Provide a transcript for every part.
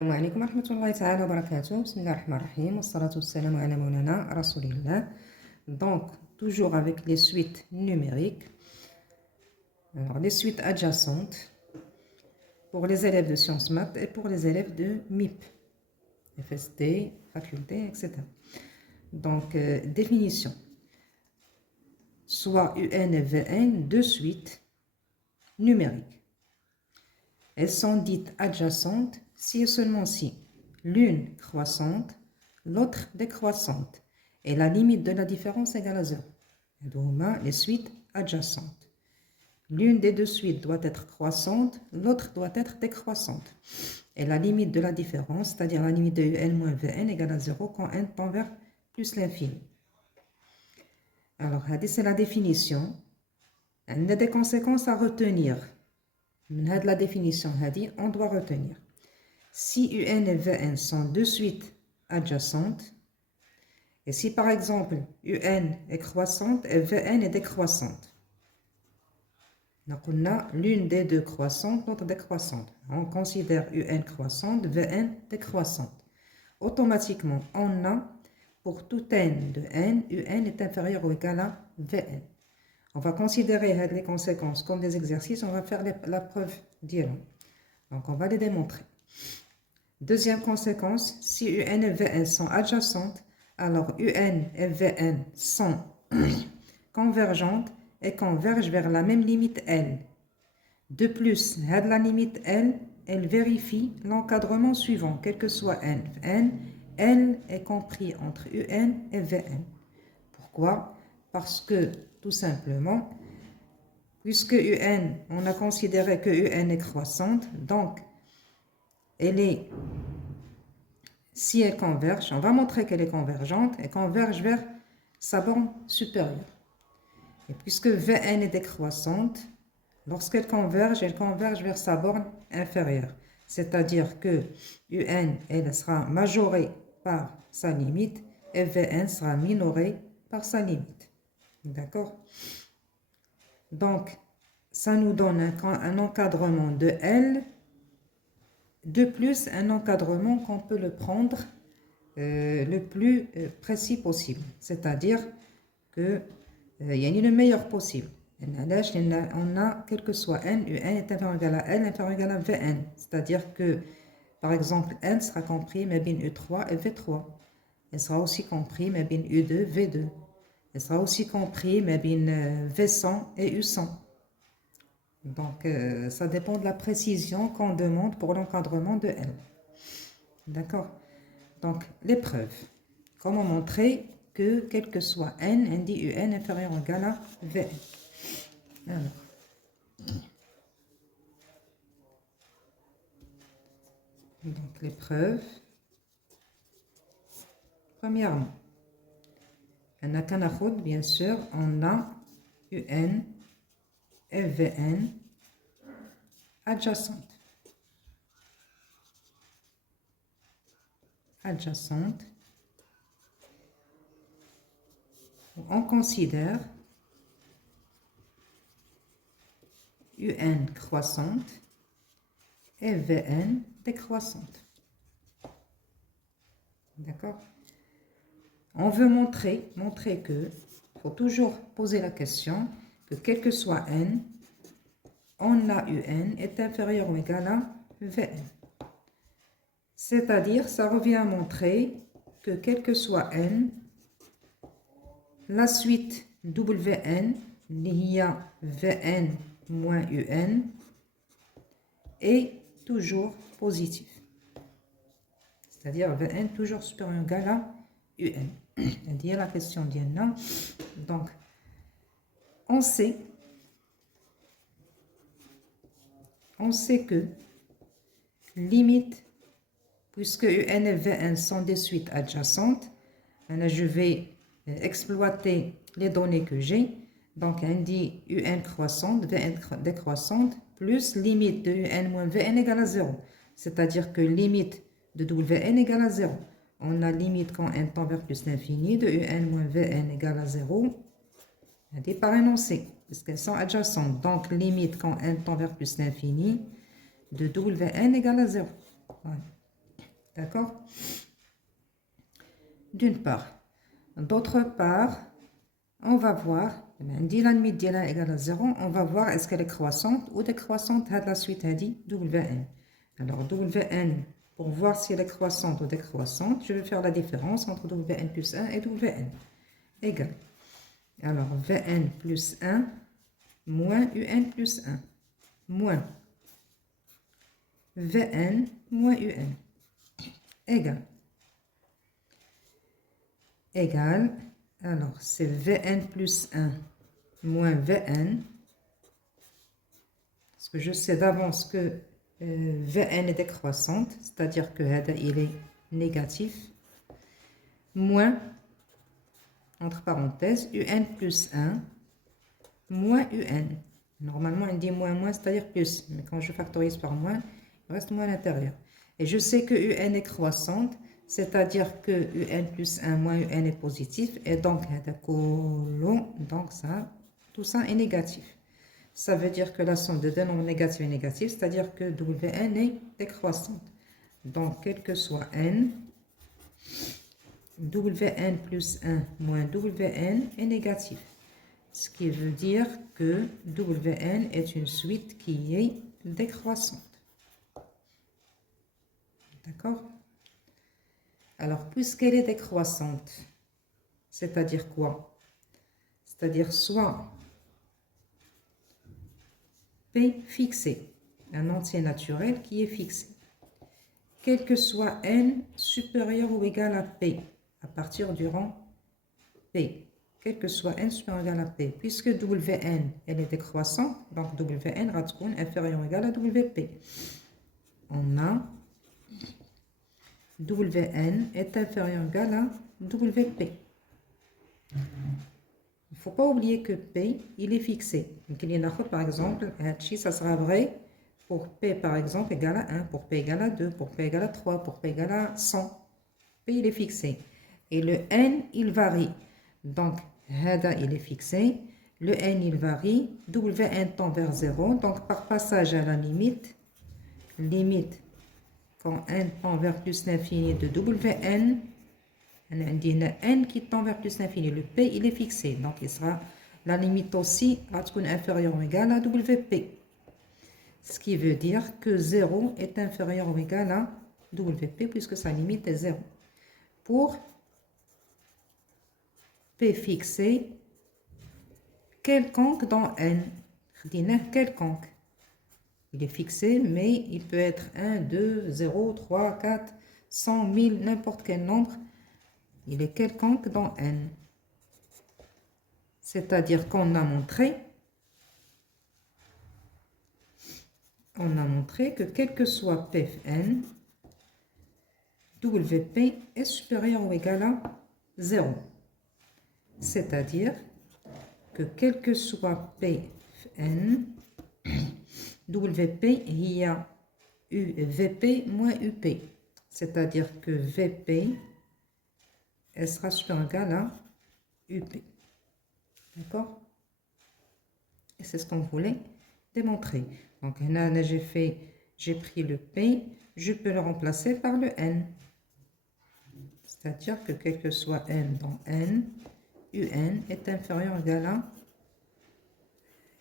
السلام عليكم ورحمة الله تعالى وبركاته. بسم الله الرحمن الرحيم والصلاة والسلام على مولانا رسول الله. Donc, toujours avec les suites numériques. Alors, les suites adjacentes pour les élèves de sciences maths et pour les élèves de MIP, FST, faculté, etc. Donc, définition. Soit UN et VN, deux suites numériques. Elles sont dites adjacentes si et seulement si l'une croissante, l'autre décroissante, et la limite de la différence égale à 0. Donc, les suites adjacentes. L'une des deux suites doit être croissante, l'autre doit être décroissante. Et la limite de la différence, c'est-à-dire la limite de UN moins Vn égale à 0 quand n tend vers plus l'infini. Alors, c'est la définition. Il y a des conséquences à retenir. De la définition, on doit retenir. Si UN et Vn sont deux suites adjacentes, et si par exemple UN est croissante et Vn est décroissante, donc on a l'une des deux croissante, l'autre décroissante. On considère UN croissante, Vn décroissante. Automatiquement, on a pour tout n de n, UN est inférieur ou égal à Vn. On va considérer les conséquences comme des exercices, on va faire la preuve directe. Donc on va les démontrer. Deuxième conséquence, si UN et Vn sont adjacentes, alors UN et Vn sont convergentes et convergent vers la même limite L. De plus, la limite L, elle vérifie l'encadrement suivant, quel que soit n. L est compris entre UN et Vn. Pourquoi? Parce que, tout simplement, puisque UN, on a considéré que UN est croissante, donc si elle converge, on va montrer qu'elle est convergente, elle converge vers sa borne supérieure. Et puisque Vn est décroissante, lorsqu'elle converge, elle converge vers sa borne inférieure. C'est-à-dire que UN, elle sera majorée par sa limite et Vn sera minorée par sa limite. D'accord? Donc, ça nous donne un encadrement de L. De plus, un encadrement qu'on peut le prendre le plus précis possible. C'est-à-dire que il y a le meilleur possible. On a, quel que soit n, un est inférieur ou égal à l, inférieur ou égal à Vn. C'est-à-dire que, par exemple, n sera compris mais bien U3 et V3. Elle sera aussi compris mais bien U2, V2. Elle sera aussi compris mais bien V100 et U100. Donc, ça dépend de la précision qu'on demande pour l'encadrement de L. D'accord? Donc, l'épreuve. Comment montrer que, quel que soit n, n dit UN inférieur ou égal à Vn. Alors. Donc, l'épreuve. Premièrement, on a Kanahoud, bien sûr, on a UN et Vn adjacentes. Adjacentes. On considère UN croissante et Vn décroissante. D'accord? On veut montrer que, il faut toujours poser la question, que quel que soit n, on a UN est inférieur ou égal à Vn. C'est-à-dire, ça revient à montrer que quel que soit n, la suite Wn, il y a Vn moins Un, est toujours positif. C'est-à-dire Vn toujours supérieur ou égal à Un. C'est-à-dire la question d'Yanna. Donc, on sait que limite, puisque UN et Vn sont des suites adjacentes, je vais exploiter les données que j'ai. Donc, on dit UN croissante, Vn décroissante, plus limite de UN moins Vn égale à 0. C'est-à-dire que limite de Wn égale à 0. On a limite quand n tend vers plus l'infini de UN moins Vn égale à 0. On par énoncé, puisqu'elles sont adjacentes. Donc, limite quand n tend vers plus l'infini de Wn égale à 0. Voilà. D'accord? D'une part. D'autre part, on va voir, dit la limite égale à 0, on va voir est-ce qu'elle est croissante ou décroissante à la suite à dit Wn. Alors Wn, pour voir si elle est croissante ou décroissante, je vais faire la différence entre Wn plus 1 et Wn. Égal. Alors Vn plus 1 moins Un plus 1 moins Vn moins Un égal. Égal. Alors, c'est Vn plus 1 moins Vn. Parce que je sais d'avance que Vn est décroissante, c'est-à-dire que il est négatif. Moins, entre parenthèses, Un plus 1 moins Un. Normalement, on dit moins, c'est-à-dire plus. Mais quand je factorise par moins, il reste moins à l'intérieur. Et je sais que Un est croissante, c'est-à-dire que Un plus 1 moins Un est positif. Et donc, ça, tout ça est négatif. Ça veut dire que la somme de deux nombres négatifs est négative, c'est-à-dire que Wn est décroissante. Donc, quel que soit n, Wn plus 1 moins Wn est négatif. Ce qui veut dire que Wn est une suite qui est décroissante. D'accord? Alors, puisqu'elle est décroissante, c'est-à-dire quoi? C'est-à-dire soit P fixé, un entier naturel qui est fixé, quel que soit n supérieur ou égal à P, à partir du rang P, quel que soit n supérieur ou égal à P, puisque Wn, elle est décroissante, donc Wn va être inférieur ou égal à Wp. On a Wn est inférieur ou égal à Wp. Il ne faut pas oublier que P, il est fixé. Donc, il y a par exemple, ça sera vrai pour P, par exemple, égal à 1, pour P égal à 2, pour P égal à 3, pour P égal à 100. P, il est fixé. Et le N, il varie. Donc, Hada, il est fixé. Le N, il varie. Wn tend vers 0. Donc, par passage à la limite, quand N tend vers plus l'infini de Wn, on a n qui tend vers plus l'infini. Le P, il est fixé. Donc, il sera la limite aussi va être inférieure ou égale à Wp. Ce qui veut dire que 0 est inférieur ou égal à Wp puisque sa limite est 0. Pour P fixé quelconque dans n. Quelconque. Il est fixé, mais il peut être 1, 2, 0, 3, 4, 100, 1000, n'importe quel nombre. Il est quelconque dans n. C'est-à-dire qu'on a montré que quel que soit Pfn, Wp est supérieur ou égal à 0. C'est-à-dire que quel que soit Pfn, Wp, il y a Vp moins Up. C'est-à-dire que Vp elle sera supérieure ou égale à Up. D'accord? Et c'est ce qu'on voulait démontrer. Donc là, j'ai pris le P, je peux le remplacer par le N. C'est-à-dire que quel que soit N dans N, Un est inférieur ou égal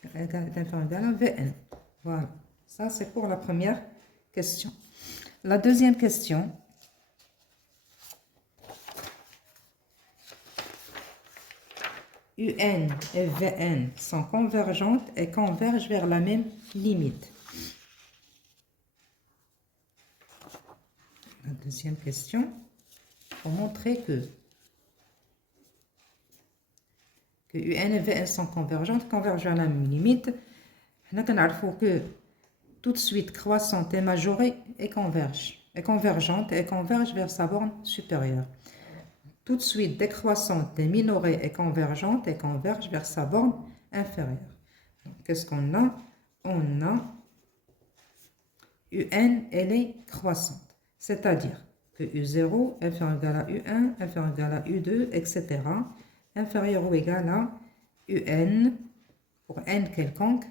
à Vn. Voilà. Ça, c'est pour la première question. La deuxième question. Un et Vn sont convergentes et convergent vers la même limite. La deuxième question, pour montrer que Un et Vn sont convergentes, convergent vers la même limite, nous savons que toute suite croissante et majorée est convergente et converge vers sa borne supérieure. Toute suite décroissante et minorée est convergente et converge vers sa borne inférieure. Qu'est-ce qu'on a? On a Un, elle est croissante. C'est-à-dire que U0 est inférieur ou égal à U1, inférieur ou égal à U2, etc. inférieur ou égal à Un pour n quelconque,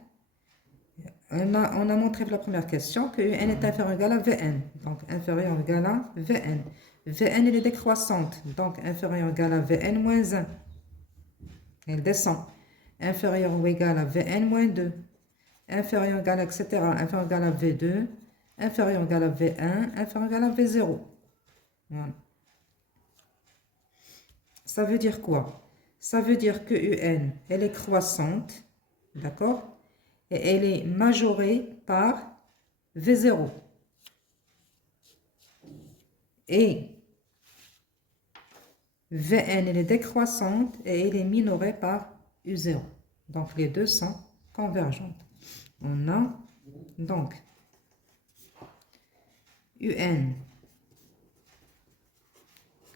On a montré pour la première question que UN est inférieur ou égal à Vn. Donc, inférieur ou égal à Vn. Vn, elle est décroissante. Donc, inférieur ou égal à Vn moins 1. Elle descend. Inférieur ou égal à Vn moins 2. Inférieur ou égal à, etc. Inférieur ou égal à V2. Inférieur ou égal à V1. Inférieur ou égal à V0. Voilà. Ça veut dire quoi? Ça veut dire que UN, elle est croissante. D'accord? Et elle est majorée par V0. Et Vn, elle est décroissante et elle est minorée par U0. Donc, les deux sont convergentes. On a donc UN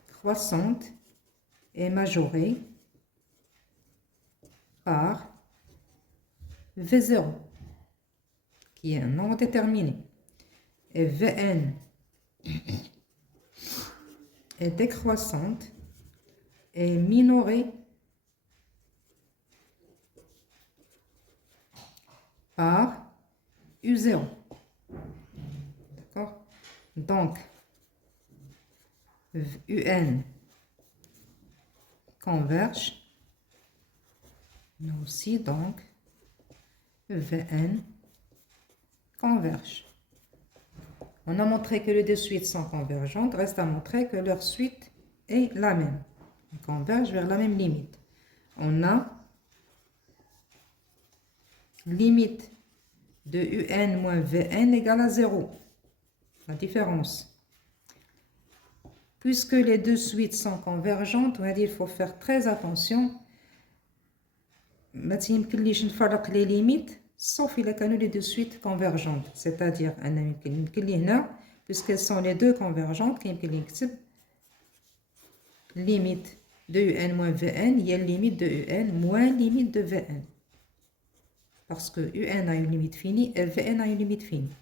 croissante et majorée par V0, qui est un nombre déterminé. Et Vn est décroissante et minorée par U0. D'accord? Donc, UN converge, mais aussi donc Vn converge. On a montré que les deux suites sont convergentes, reste à montrer que leur suite est la même. Ils convergent vers la même limite. On a limite de UN moins Vn égale à 0. La différence. Puisque les deux suites sont convergentes, on va dire qu'il faut faire très attention. ما تيمكنليش نفرق les limites sauf إذا كانوا les deux suites convergentes. C'est-à-dire أنا يمكن لي هنا puisqu'elles sont les deux convergentes كيمكن لي نكتب limite de UN moins Vn هي limite de UN moins limite de Vn. Parce que UN a une limite finie et Vn a une limite finie.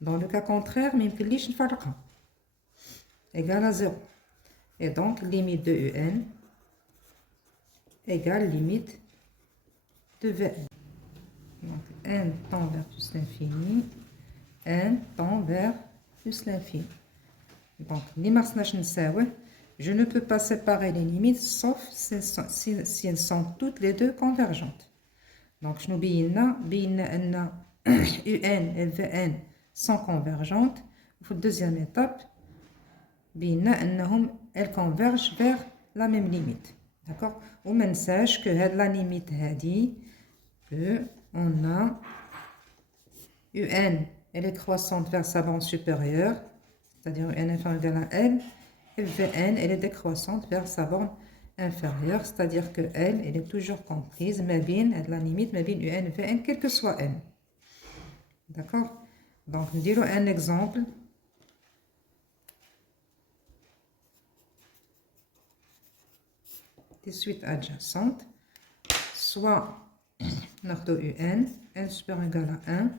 Dans le cas contraire, ما يمكنليش نفرقها. Égale à 0. Et donc, limite de UN égale limite de Vn. Donc, n tend vers plus l'infini, n tend vers plus l'infini. Donc, je ne peux pas séparer les limites sauf si elles sont toutes les deux convergentes. Donc, je nous UN et Vn sont convergentes. Pour la deuxième étape, elles convergent vers la même limite. D'accord? On me sache que la limite dit que on a UN, elle est croissante vers sa bande supérieure, c'est-à-dire UN inférieur égal à L, et Vn, elle est décroissante vers sa bande inférieure, c'est-à-dire que L, elle est toujours comprise, mais bien, la limite, mais bien UN, Vn, quel que soit N. D'accord? Donc, nous dirons un exemple. Des suites adjacentes, soit notre UN, n supérieur ou égal à 1,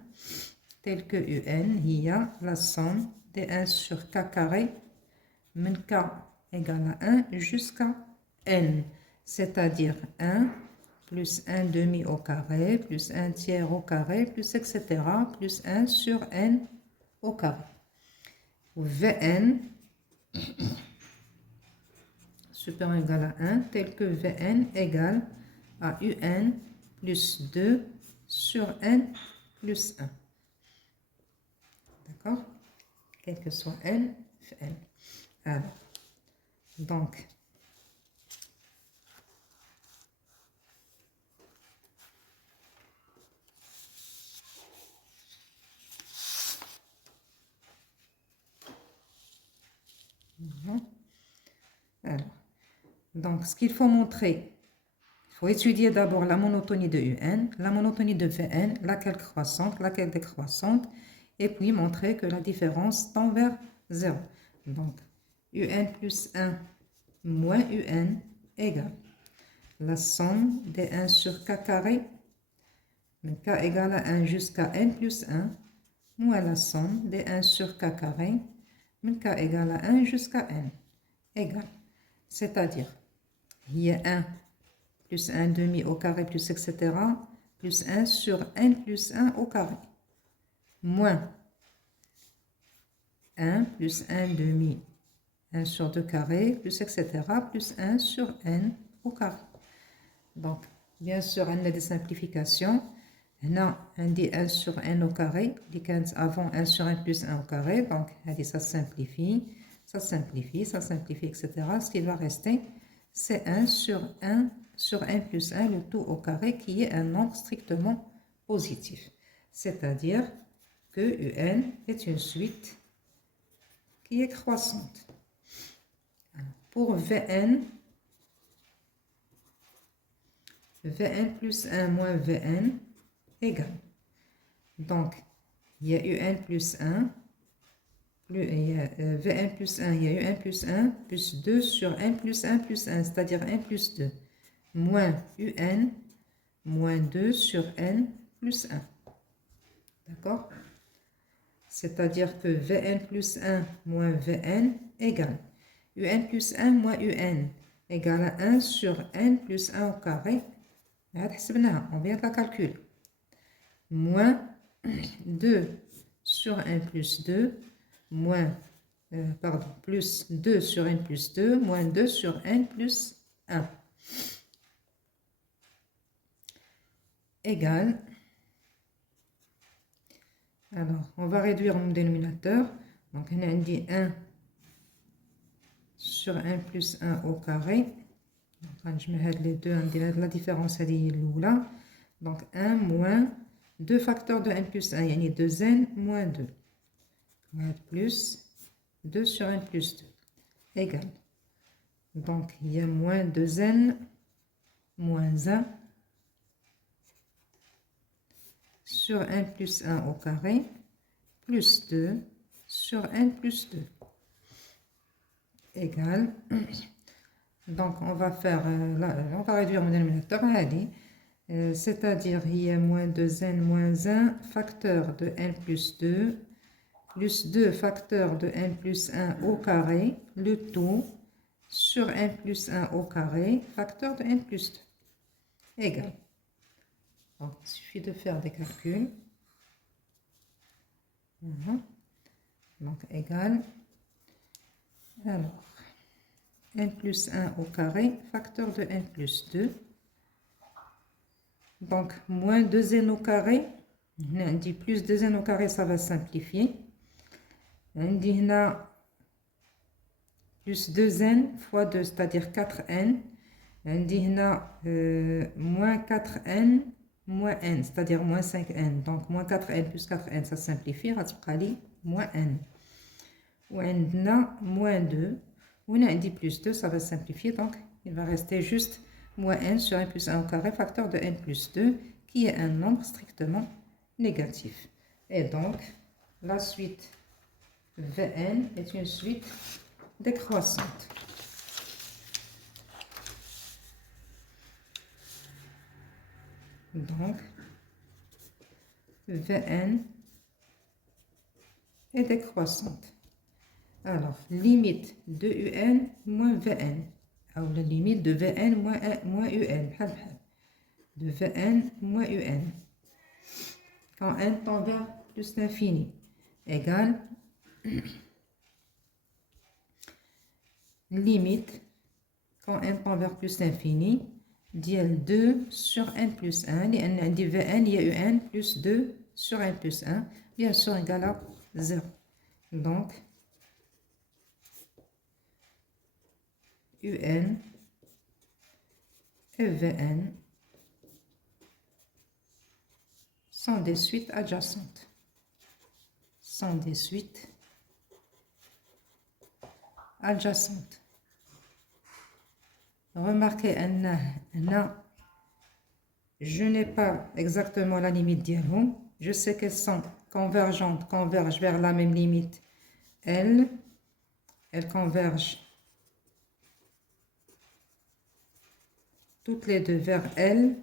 tel que UN, il y a la somme des 1 sur k carré, min k égale à 1 jusqu'à n, c'est-à-dire 1 plus 1 demi au carré, plus 1 tiers au carré, plus etc., plus 1 sur n au carré. Vn supérieur ou égal à 1, tel que Vn égale à UN plus 2 sur n plus 1. D'accord? Quel que soit n, Fn. Alors, donc, donc, ce qu'il faut montrer, il faut étudier d'abord la monotonie de UN, la monotonie de Vn, laquelle croissante, laquelle décroissante, et puis montrer que la différence tend vers 0. Donc, UN plus 1 moins UN égale la somme des 1 sur k carré, k égale à 1 jusqu'à n plus 1, moins la somme des 1 sur k carré, k égale à 1 jusqu'à n, égale. C'est-à-dire, il y a 1 plus 1 demi au carré plus etc. plus 1 sur n plus 1 au carré, moins 1 plus 1 demi, 1 sur 2 carré, plus etc., plus 1 sur n au carré. Donc, bien sûr, on a des simplifications. Là, on dit 1 sur n au carré, avant 1 sur n plus 1 au carré, donc ça simplifie, ça simplifie, ça simplifie, etc. Ce qui va rester, c'est 1 sur n plus 1, le tout au carré, qui est un nombre strictement positif. C'est-à-dire que un est une suite qui est croissante. Pour Vn plus 1 moins Vn égale. Donc, il y a un plus 1, Vn plus 1, il y a un plus 1, plus 2 sur n plus 1 plus 1, c'est-à-dire n plus 2, moins un, moins 2 sur n plus 1. D'accord? C'est-à-dire que Vn plus 1 moins Vn égale un plus 1 moins un égale à 1 sur n plus 1 au carré. On vient de la calculer. Moins 2 sur n plus 2 moins, plus 2 sur n plus 2 moins 2 sur n plus 1 égale. Alors, on va réduire mon dénominateur. Donc, on a dit 1 sur 1 plus 1 au carré. Donc, je mets les deux, on dit la différence, elle est là. Donc, 1 moins 2 facteurs de n plus 1, il y a 2n moins 2. Plus 2 sur n plus 2 égale. Donc, il y a moins 2n moins 1 sur n plus 1 au carré, plus 2 sur n plus 2 égale. Donc, on va réduire mon dénominateur à aller. C'est-à-dire, il y a moins 2n moins 1 facteur de n plus 2, plus 2 facteur de n plus 1 au carré, le tout sur n plus 1 au carré, facteur de n plus 2, égale. Donc, il suffit de faire des calculs. Donc, égale. Alors, n plus 1 au carré, facteur de n plus 2. Donc, moins 2n au carré. On dit plus 2n au carré, ça va simplifier. On dit là, plus 2n fois 2, c'est-à-dire 4n. On dit là, moins 4n moins n, c'est-à-dire moins 5n. Donc, moins 4n plus 4n, ça simplifie. Moins n. Ou on a moins 2. Ou on dit plus 2, ça va simplifier. Donc, il va rester juste moins n sur n plus 1 au carré, facteur de n plus 2, qui est un nombre strictement négatif. Et donc, la suite Vn est une suite décroissante. Donc, Vn est décroissante. Alors, limite de un moins Vn. Ou la limite de Vn moins un. De Vn moins un. Quand n tend vers plus l'infini. Égale limite quand n tend vers plus l'infini. Dial 2 sur n plus 1. Il dit Vn, il y a un plus 2 sur n plus 1. Bien sûr, égal à 0. Donc, un et Vn sont des suites adjacentes. Sont des suites adjacentes. Remarquez, je n'ai pas exactement la limite dialogue. Je sais qu'elles sont convergentes, convergent vers la même limite. Elles convergent toutes les deux vers L,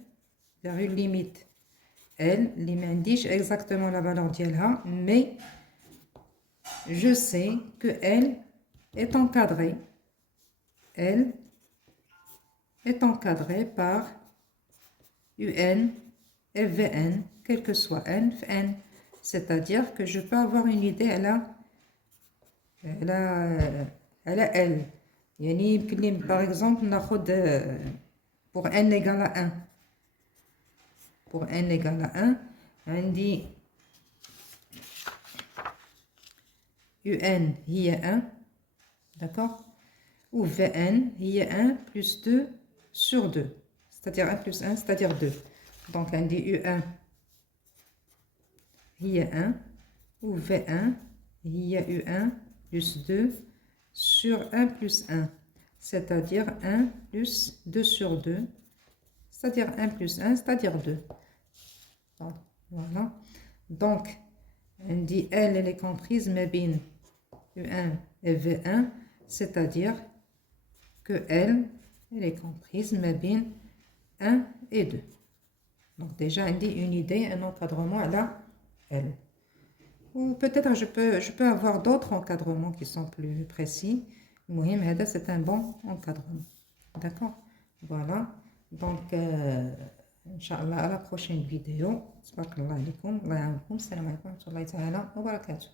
vers une limite L. Les m'indiquent exactement la valeur d'L, mais je sais que L est encadrée. L est encadrée par un et Vn, quel que soit n, Fn. C'est-à-dire que je peux avoir une idée, elle a L. يعني par exemple, pour n égale à 1. Pour n égale à 1, on dit un il y a 1, d'accord? Ou Vn il y a 1 plus 2 sur 2. C'est-à-dire 1 plus 1, c'est-à-dire 2. Donc on dit U1 il y a 1. Ou V1 il y a U1 plus 2 sur 1 plus 1. C'est-à-dire 1 plus 2 sur 2. C'est-à-dire 1 plus 1, c'est-à-dire 2. Voilà. Donc, on dit L, elle est comprise, mais bin U1 et V1, c'est-à-dire que L, elle est comprise, mais bin 1 et 2. Donc, déjà, on dit une idée, un encadrement à la L. Ou peut-être je peux avoir d'autres encadrements qui sont plus précis. Mais c'est un bon encadrement. D'accord? Voilà. Donc, Inch'Allah, à la prochaine vidéo. Salam alaikum wa rahmatullahi wa barakatuh.